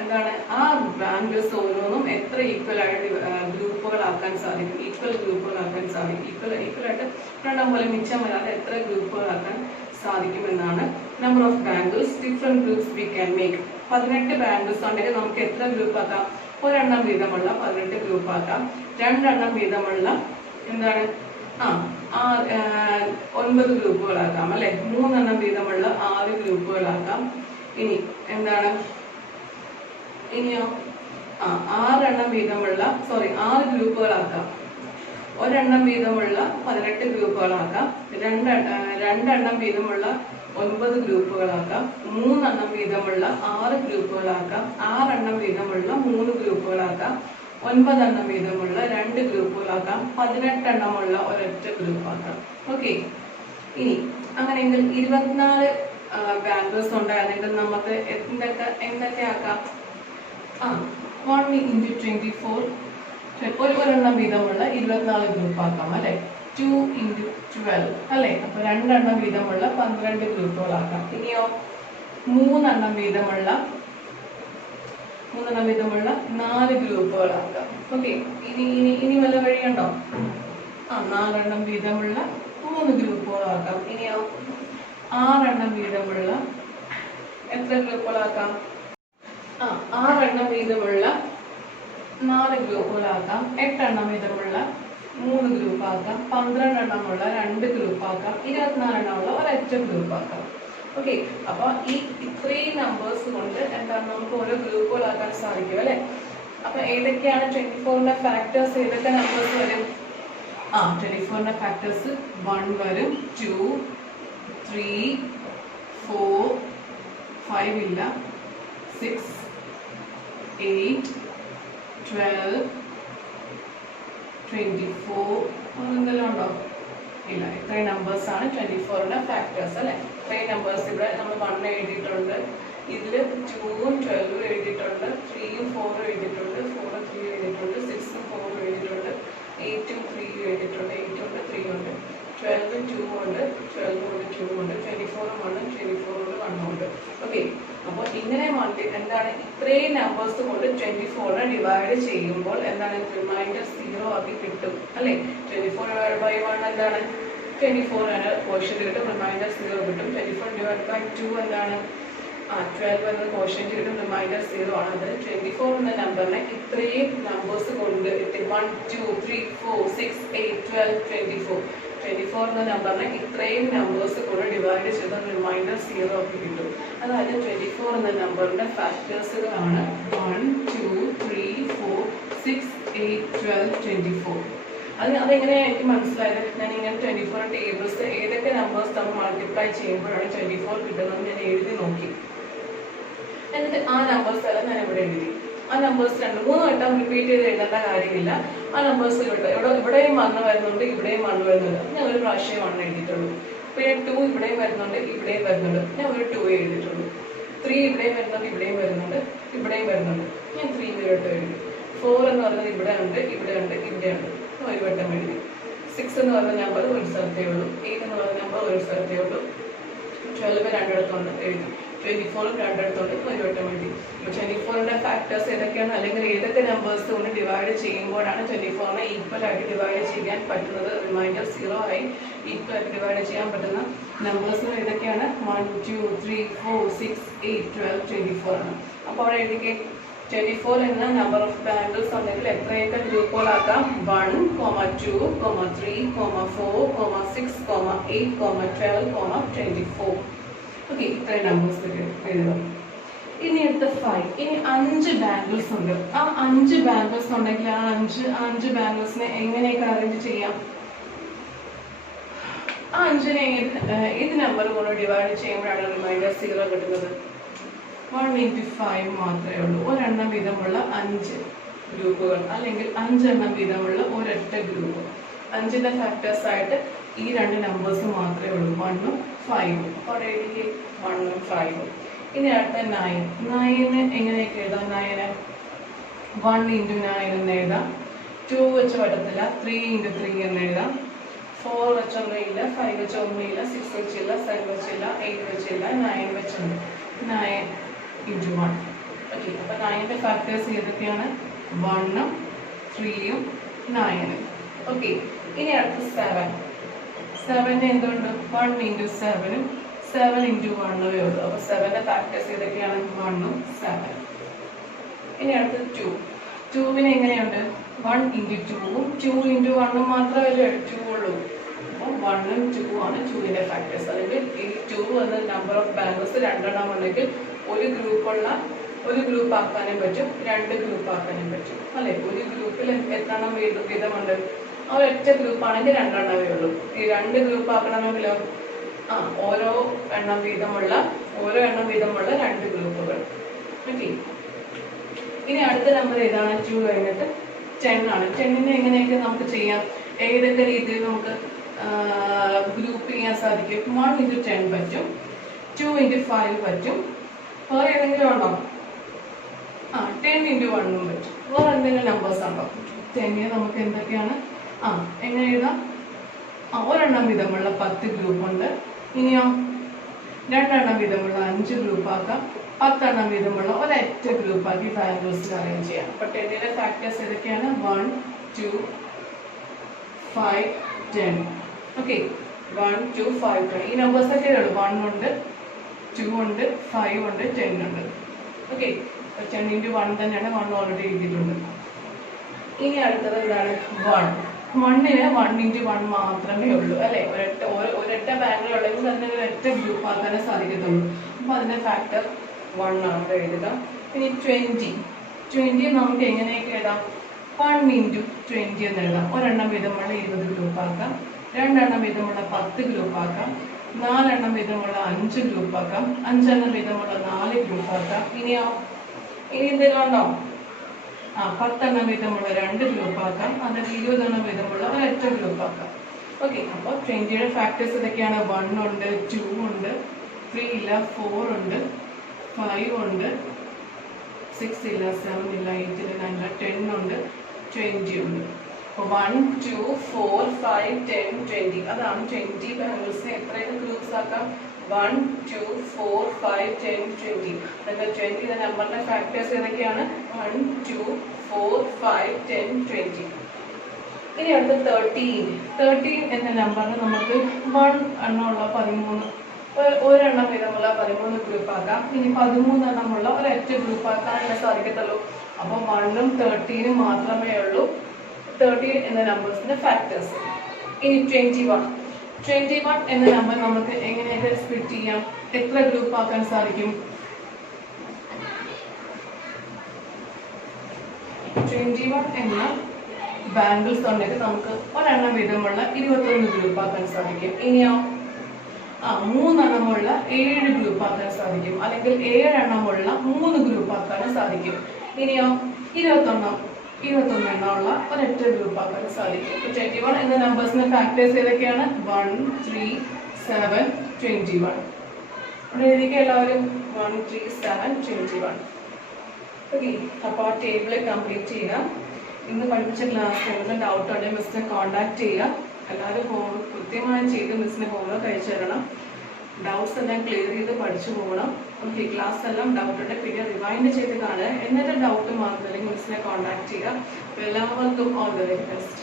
എന്താണ് ആ ബാംഗിൾസ് ഓരോന്നും എത്ര ഈക്വൽ ആയിട്ട് ഗ്രൂപ്പുകളാക്കാൻ സാധിക്കും? ഈക്വൽ ഗ്രൂപ്പുകളാക്കാൻ സാധിക്കും. ഈക്വൽ ആയിട്ട് രണ്ടാം പോലെ മിച്ചം വരാതെ എത്ര ഗ്രൂപ്പുകളാക്കാൻ സാധിക്കുമെന്നാണ്. Number of bangles, different groups we can make. 18 bangles ഉണ്ടെങ്കിൽ നമുക്ക് എത്ര ഗ്രൂപ്പ് ആക്കാം? ഒരെണ്ണം വീതമുള്ള 18 ഗ്രൂപ്പ് ആക്കാം. രണ്ടെണ്ണം വീതമുള്ള എന്താണ് 9 ഗ്രൂപ്പുകളാക്കാം അല്ലെ. 3 എണ്ണം വീതമുള്ള 6 ഗ്രൂപ്പുകളാക്കാം. ഇനി എന്താണ് ഇനിയോ 6 എണ്ണം വീതമുള്ള 6 ഗ്രൂപ്പുകളാക്കാം. ഒരെണ്ണം വീതമുള്ള 18 ഗ്രൂപ്പുകളാക്കാം. രണ്ടെണ്ണം വീതമുള്ള 9 ഗ്രൂപ്പുകളാക്കാം. 3 എണ്ണം വീതമുള്ള 6 ഗ്രൂപ്പുകളാക്കാം. 6 എണ്ണം വീതമുള്ള 3 ഗ്രൂപ്പുകളാക്കാം. 9 എണ്ണം വീതമുള്ള 2 ഗ്രൂപ്പുകളാക്കാം. 18 എണ്ണമുള്ള ഒരൊറ്റ ഗ്രൂപ്പാക്കാം. ഓക്കെ. ഇനി അങ്ങനെയെങ്കിൽ 24 ബാങ്കേഴ്സ് ഉണ്ടായിരുന്നെങ്കിൽ നമുക്ക് എന്തൊക്കെ ആക്കാം? 1 into 24 ഒരെണ്ണം വീതമുള്ള 24 ഗ്രൂപ്പ് ആക്കാം അല്ലെ. 2 into 12 അല്ലെ. അപ്പൊ 2 എണ്ണം വീതമുള്ള 12 ഗ്രൂപ്പുകളാക്കാം. ഇനിയോ 3 എണ്ണം വീതമുള്ള 4 ഗ്രൂപ്പുകളാക്കാം. ഓക്കെ. ഇനി വല്ല വഴിയുണ്ടോ? 4 എണ്ണം വീതമുള്ള 3 ഗ്രൂപ്പുകളാക്കാം. ഇനിയോ 6 എണ്ണം വീതമുള്ള എത്ര ഗ്രൂപ്പുകളാക്കാം? 6 എണ്ണം വീതമുള്ള 4 ഗ്രൂപ്പുകളാക്കാം. 8 എണ്ണം വീതമുള്ള 3 ഗ്രൂപ്പാക്കാം. 12 എണ്ണമുള്ള 2 ഗ്രൂപ്പാക്കാം. 24 എണ്ണമുള്ള ഒരൊറ്റ ഗ്രൂപ്പാക്കാം. ഓക്കെ. അപ്പൊ ഇത്രയും നമ്പേഴ്സ് കൊണ്ട് എന്താണ് നമുക്ക് ഓരോ ഗ്രൂപ്പുകളാക്കാൻ സാധിക്കും അല്ലെ. അപ്പൊ ഏതൊക്കെയാണ് 24ന്റെ ഫാക്ടേഴ്സ്? ഏതൊക്കെ നമ്പേഴ്സ് വരും? 24ന്റെ ഫാക്ടേഴ്സ് 1 വരും, 2, 3, 4, 5 ഇല്ല, 6, 8, 12, 24 എന്തെല്ലാം ഉണ്ടോ? ഇല്ല. ഇത്രയും നമ്പേഴ്സ് ആണ് 24ന്റെ ഫാക്ടേഴ്സ് അല്ലെ. ഇത്രയും നമ്പേഴ്സ് ഇവിടെ നമ്മൾ 1 എഴുതിയിട്ടുണ്ട്. ഇതിൽ 2ഉം 12ഉം എഴുതിയിട്ടുണ്ട്. 3ഉം 4ഉം എഴുതിയിട്ടുണ്ട്. 4ഉം 3 എഴുതിയിട്ടുണ്ട്. 6ഉം 4ഉം എഴുതിയിട്ടുണ്ട്. 8ഉം 3ഉം എഴുതിയിട്ടുണ്ട്. 8 ഉണ്ട്, 3 ഉണ്ട്. 12ഉം 2 ഉണ്ട്. 12ഉം ഉണ്ട്, 2 ഉണ്ട്. 24ഉം 1ഉം 24ഉം 1 ഉണ്ട്. ഓക്കെ. അപ്പോൾ ഇങ്ങനെ എന്താണ് ഇത്രയും നമ്പേഴ്സ് കൊണ്ട് 24നെ ഡിവൈഡ് ചെയ്യുമ്പോൾ എന്താണ് റിമൈൻഡർ 0 ആക്കി കിട്ടും അല്ലെ. 24/1 എന്താണ് 24 ആണ് കോഷ്യന്റ് കിട്ടും, റിമൈൻഡർ 0 കിട്ടും. 24/2 എന്താണ് 12 എന്ന കോഷ്യന്റ് കിട്ടും, റിമൈൻഡർ 0 ആണ്. അത് 24 എന്ന നമ്പറിനെ ഇത്രയും നമ്പേഴ്സ് കൊണ്ട് 1, 2, 3, 4, 6, 8, 12, 24 എന്ന നമ്പറിനെ ഇത്രയും നമ്പേഴ്സ് കൊണ്ട് ഡിവൈഡ് ചെയ്ത റിമൈൻഡർ 0 ആക്കി കിട്ടും. അതായത് 24 എന്ന നമ്പറിന്റെ ഫാക്ടേഴ്സുകളാണ് 1, 2, 3, 4, 6, 8, 12, 24. അതെങ്ങനെയാണ് എനിക്ക് മനസ്സിലായത്? ഞാൻ ഇങ്ങനെ 24 ടേബിൾസ് ഏതൊക്കെ നമ്പേഴ്സ് നമ്മൾ മൾട്ടിപ്ലൈ ചെയ്യുമ്പോഴാണ് 24 കിട്ടുന്നത് ഞാൻ എഴുതി നോക്കി. എന്നിട്ട് ആ നമ്പേഴ്സ് എല്ലാം ഞാൻ ഇവിടെ എഴുതി. ആ നമ്പേഴ്സ് 2-3 വട്ടം റിപ്പീറ്റ് ചെയ്ത് എഴുതേണ്ട കാര്യമില്ല. ആ നമ്പേഴ്സ് ഇവിടെയും 1 വരുന്നുണ്ട്, ഇവിടെയും 1 വരുന്നുണ്ട്. ഞാൻ ഒരു പ്രാവശ്യം 1 എഴുതിയിട്ടുള്ളൂ. പിന്നെ 2 ഇവിടെയും വരുന്നുണ്ട്, ഇവിടെയും വരുന്നുണ്ട്. ഞാൻ ഒരു 2 എഴുതിയിട്ടുള്ളൂ. 3 ഇവിടെയും വരുന്നുണ്ട്, ഇവിടെയും വരുന്നുണ്ട്, ഇവിടെയും വരുന്നുണ്ട്. ഞാൻ 3 ഒരു വട്ടം എഴുതി. 4 എന്ന് പറയുന്നത് ഇവിടെ ഉണ്ട്, ഇവിടെ ഉണ്ട്, ഇവിടെ ഉണ്ട്. ഒരു വട്ടം എഴുതി. 6 എന്ന് പറയുന്ന നമ്പർ ഒരു സ്ഥലത്തേ ഉള്ളൂ. 8 എന്ന് പറയുന്ന നമ്പർ ഒരു സ്ഥലത്തേ ഉള്ളൂ. 12 രണ്ടിടത്തുണ്ട് എഴുതി. 24 രണ്ടിടത്തുണ്ട് ഒരു വട്ടം എഴുതി. 24ന്റെ ഫാക്ടേഴ്സ് ഏതൊക്കെയാണ്, അല്ലെങ്കിൽ ഏതൊക്കെ നമ്പേഴ്സ് കൊണ്ട് ഡിവൈഡ് ചെയ്യുമ്പോഴാണ് 24നെ ഈക്വൽ ആയിട്ട് ഡിവൈഡ് ചെയ്യാൻ പറ്റുന്നത്, റിമൈൻഡർ 0 ആയി ഈക്വൽ ആയിട്ട് ഡിവൈഡ് ചെയ്യാൻ പറ്റുന്ന നമ്പേഴ്സുകൾ ഏതൊക്കെയാണ്? 1, 2, 3, 4, 6, 8, 12, 24 ആണ്. അപ്പോൾ അവിടെ എഴുതിക്കേ 24 എന്ന നമ്പർ ഓഫ് ബാങ്കിൾസ് ഉണ്ടെങ്കിൽ എത്രയൊക്കെ ഗ്രൂപ്പുകളാക്കാം? 1, 2, 3, 4, 6, 8, 12, 24. ഓക്കെ. ഇത്രയും നമ്പേഴ്സ് എഴുതുക. ഇനി അടുത്ത 5. ഇനി 5 ബാങ്കിൾസ് ഉണ്ട്. ആ 5 ബാങ്കിൾസ് ഉണ്ടെങ്കിൽ ആ 5 ബാങ്കിൾസിനെ എങ്ങനെയൊക്കെ അറേഞ്ച് ചെയ്യാം? ആ 5നെ ഏത് നമ്പർ കൊണ്ട് ഡിവൈഡ് ചെയ്യുമ്പോഴാണ് റിമൈൻഡർ 0 കിട്ടുന്നത്? 1 into 5 മാത്രമേ ഉള്ളൂ. ഒരെണ്ണം വീതമുള്ള 5 ഗ്രൂപ്പുകൾ അല്ലെങ്കിൽ 5 എണ്ണം വീതമുള്ള ഒരൊറ്റ ഗ്രൂപ്പ്. 5ന്റെ ഫാക്ടേഴ്സ് ആയിട്ട് ഈ 2 നമ്പേഴ്സ് മാത്രമേ ഉള്ളൂ, 1ഉം 5ഉം. അപ്പോൾ അവിടെ എഴുതി 1ഉം 5ഉം. ഇനി അടുത്ത 9. 9 എങ്ങനെയൊക്കെ എഴുതാം? 9 1 into 9 എന്ന് എഴുതാം. 2 വെച്ച് പറ്റത്തില്ല, 3 into 3 എന്ന് എഴുതാം. 4 വെച്ചൊന്നുമില്ല, 5 വെച്ചൊന്നുമില്ല, 6 വെച്ചില്ല, 7 വെച്ചില്ല, 8 വെച്ചില്ല, 9 വെച്ചുണ്ട്. 9 into 1. ഓക്കെ. അപ്പോൾ 9ന്റെ ഫാക്ടേഴ്സ് ഏതൊക്കെയാണ്? 1ഉം 3ഉം 9ഉം. ഓക്കെ. ഇനി അടുത്ത 7. 7 എന്തുകൊണ്ട്? 1 into 7ഉം 7 into 1 ഉള്ളൂ. അപ്പോൾ 7ന്റെ ഫാക്ടേഴ്സ് ഏതൊക്കെയാണ്? 1ഉം 7. ഇനി അടുത്ത 2. 2 എങ്ങനെയുണ്ട് 1 into 2 2 into 1 മാത്രമല്ലേ 2 ഉള്ളൂ. അപ്പോൾ 1 ഉം 2 ആണ് 2ന്റെ ഫാക്ടേഴ്സ്. അല്ലെങ്കിൽ ഈ 2 എന്ന നമ്പർ ഓഫ് ബാങ്കിൾസ് രണ്ടെണ്ണം ഉണ്ടെങ്കിൽ ഒരു ഗ്രൂപ്പ് ആക്കാനും പറ്റും, 2 ഗ്രൂപ്പ് ആക്കാനും പറ്റും അല്ലെ. ഒരു ഗ്രൂപ്പിൽ എത്രണ്ണം വീതമുണ്ട്? ഒരൊറ്റ ഗ്രൂപ്പ് ആണെങ്കിൽ 2 എണ്ണമേ ഉള്ളൂ. ഈ 2 ഗ്രൂപ്പ് ആക്കണമെങ്കിലോ ഓരോ എണ്ണം വീതമുള്ള 2 ഗ്രൂപ്പുകൾ. ഓക്കെ, ഇനി അടുത്ത നമ്പർ ഏതാണ്? 2 കഴിഞ്ഞിട്ട് 10 ആണ്. 10നെ എങ്ങനെയൊക്കെ നമുക്ക് ചെയ്യാം, ഏതൊക്കെ രീതിയിൽ നമുക്ക് ഗ്രൂപ്പ് ചെയ്യാൻ സാധിക്കും? 1 into 10 പറ്റും, 2 into 5 പറ്റും, വേറെ ഏതെങ്കിലും ഉണ്ടോ? 10 into 1 പറ്റും. വേറെ എന്തെങ്കിലും നമ്പേഴ്സ് ഉണ്ടോ? 10നെ നമുക്ക് എന്തൊക്കെയാണ് എങ്ങനെ എഴുതാം? ഒരെണ്ണം വീതമുള്ള 10 ഗ്രൂപ്പ് ഉണ്ട്. ഇനിയോ 2 എണ്ണം വീതമുള്ള 5 ഗ്രൂപ്പ് ആക്കാം, 10 എണ്ണം വീതമുള്ള ഒരൊറ്റ ഗ്രൂപ്പ് ആക്കി ബാങ്കിൾസിൽ അറേഞ്ച് ചെയ്യാം. അപ്പൊ 10ന്റെ ഫാക്ടേഴ്സ് ഏതൊക്കെയാണ്? 1, 2, 5, 10. ഓക്കെ, 1, 2, 5, 10. ഈ നമ്പേഴ്സ് ഒക്കെ ഉള്ളൂ. 1 ഉണ്ട്, 2 ഉണ്ട്, 5 ഉണ്ട്, 10 ഉണ്ട്. ഓക്കെ, 10 into 1 തന്നെയാണ്. 1 ഓൾറെഡി എഴുതിയിട്ടുണ്ട്. ഇനി അടുത്തത് എന്താണ്? 1ന് 1 into 1 മാത്രമേ ഉള്ളൂ അല്ലെ. ഒരൊറ്റ ബാങ്കിലുള്ളെങ്കിൽ അതിനെ ഒരൊറ്റ ഗ്രൂപ്പ് ആക്കാനേ സാധിക്കത്തുള്ളൂ. അപ്പൊ അതിന്റെ ഫാക്ടർ 1 ആണ് എഴുതുക. ഇനി 20 നമുക്ക് എങ്ങനെയൊക്കെ എഴുതാം? 1 into 20 എന്ന് എഴുതാം. ഒരെണ്ണം വീതമുള്ള 20 ഗ്രൂപ്പ് ആക്കാം, 2 എണ്ണം വീതമുള്ള 10 ഗ്രൂപ്പ് ആക്കാം, 4 എണ്ണം വീതമുള്ള 5 ഗ്രൂപ്പ് ആക്കാം, 5 എണ്ണം വീതമുള്ള 4 ഗ്രൂപ്പ് ആക്കാം. ഇനി എന്തെങ്കിലും ഉണ്ടോ? 10 എണ്ണം വീതമുള്ള 2 ഗ്രൂപ്പ് ആക്കാം, അതായത് 20 എണ്ണം വീതമുള്ള ഒരൊറ്റ ഗ്രൂപ്പ് ആക്കാം. ഓക്കെ, അപ്പോൾ 20യുടെ ഫാക്ടേഴ്സ് ഇതൊക്കെയാണ്. 1 ഉണ്ട്, 2 ഉണ്ട്, 3 ഇല്ല, 4 ഉണ്ട്, 5 ഉണ്ട്, 6 ഇല്ല, 7 ഇല്ല, 8 ഇല്ല, 9 ഇല്ല, 10 ഉണ്ട്, 20 ഉണ്ട്. അപ്പോൾ 1, 2, 4, 5, 10, 20. അതാണ് 20 ബാങ്കിൾസിനെ എത്രയൊക്കെ ഗ്രൂപ്പ്സ് ആക്കാം? 1, 2, 4, 5, 10, 20. അതായത് 20 നമ്പറിന്റെ ഫാക്ടേഴ്സ് ഏതൊക്കെയാണ്? 1, 2, 4, 5, 10, 20. ഇനി അടുത്ത 13 എന്ന നമ്പറിന് നമുക്ക് 1 എണ്ണമുള്ള 13 ഒരെണ്ണം വീതമുള്ള 13 ഗ്രൂപ്പ് ആക്കാം. ഇനി 13 എണ്ണമുള്ള ഒരൊറ്റ ഗ്രൂപ്പ് ആക്കാനല്ലേ സാധിക്കത്തുള്ളൂ. അപ്പോൾ 1 ഉം 13 മാത്രമേ ഉള്ളൂ 13 എന്ന നമ്പേഴ്സിന്റെ ഫാക്ടേഴ്സ്. ഇനി 21 എന്ന നമ്പർ നമുക്ക് എങ്ങനെയൊക്കെ സ്പ്ലിറ്റ് ചെയ്യാം? എത്ര ഗ്രൂപ്പ് ആക്കാൻ സാധിക്കും? 21 എന്ന ബാങ്കിൾസ് ഉണ്ടെങ്കിൽ നമുക്ക് ഒരെണ്ണം വീതമുള്ള 21 ഗ്രൂപ്പ് ആക്കാൻ സാധിക്കും. ഇനിയോ 3 എണ്ണമുള്ള 7 ഗ്രൂപ്പ് ആക്കാൻ സാധിക്കും, അല്ലെങ്കിൽ 7 എണ്ണമുള്ള 3 ഗ്രൂപ്പ് ആക്കാനും സാധിക്കും. ഇനിയോ 21 എണ്ണമുള്ള ഒരൊറ്റ ഗ്രൂപ്പ് ആക്കാൻ സാധിക്കും. 21 എന്ന നമ്പേഴ്സിന്റെ ഫാക്ടേഴ്സ് ഏതൊക്കെയാണ്? 1, 3, 7, 21. ഇവിടെ എഴുതിക്കുക എല്ലാവരും. 1, 3, 7, 21. ഓക്കെ, അപ്പോൾ ആ ടേബിൾ കംപ്ലീറ്റ് ചെയ്യുക. ഇന്ന് പഠിപ്പിച്ച ക്ലാസ് എന്തെങ്കിലും ഡൗട്ട് ഉണ്ടെങ്കിൽ മിസ്സിനെ കോൺടാക്ട് ചെയ്യുക. എല്ലാവരും കൃത്യമായി ചെയ്ത് മിസ്സിന് ഹോംവർക്ക് അയച്ചു തരണം. ഡൗട്ട്സ് എല്ലാം ക്ലിയർ ചെയ്ത് പഠിച്ചു പോകണം. ഓക്കെ, ക്ലാസ് എല്ലാം ഡൗട്ട് ഉണ്ടെങ്കിൽ പിന്നെ റിവൈൻഡ് ചെയ്ത് കാണുക. എന്നിട്ട് ഡൗട്ട് മാത്രം മിസ്സിനെ കോൺടാക്ട് ചെയ്യുക. എല്ലാവർക്കും ഓൾ ദി വെരി ബെസ്റ്റ്.